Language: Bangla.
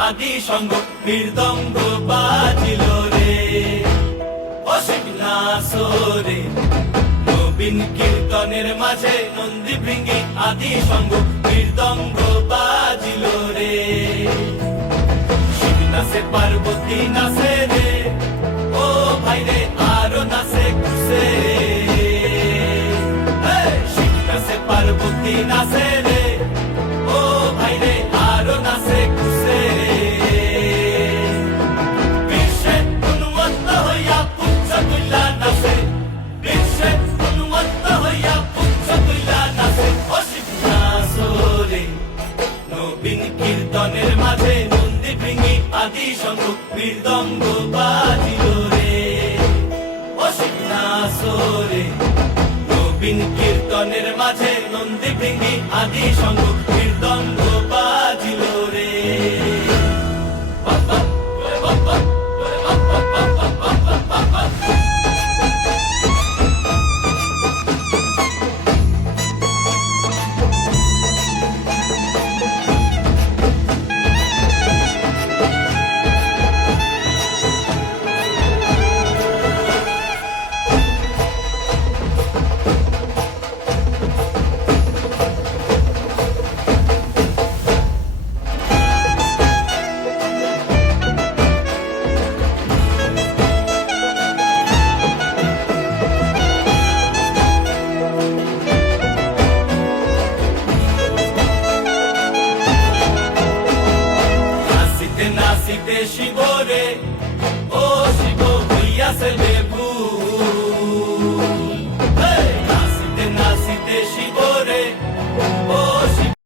আদি সঙ্গ মৃদঙ্গ বাজিল রে অসীম নাসরে নবীন কীর্তনের মাঝে নন্দী ভৃঙ্গি আদি সঙ্গ মৃদঙ্গ বাজিল রে শিব নাচে পার্বতী নাচে রে ও ভাই রে আরো নাচে খুশে শিব নাচে পার্বতী নাচে রে ও ভাই রে আরো নাচে খুশে বিশ্বে উন্মত্ত হইয়া পুচ্ছ তুল্লা নাচে বিশ্বে উন্মত্ত হইয়া পুচ্ছ তুল্লা নাচে অসীম নাচরে নবীন কীর্তনের মাঝে নন্দী ভৃঙ্গি আদি সঙ্গ মৃদঙ্গ বাজিল রে অসীম নাচরে নবীন কীর্তনের মাঝে নন্দী ভৃঙ্গি আদি সঙ্গ মৃদঙ্গ বাজিল রে নাচিতে শিব রে ও শিব হইয়াছে দেব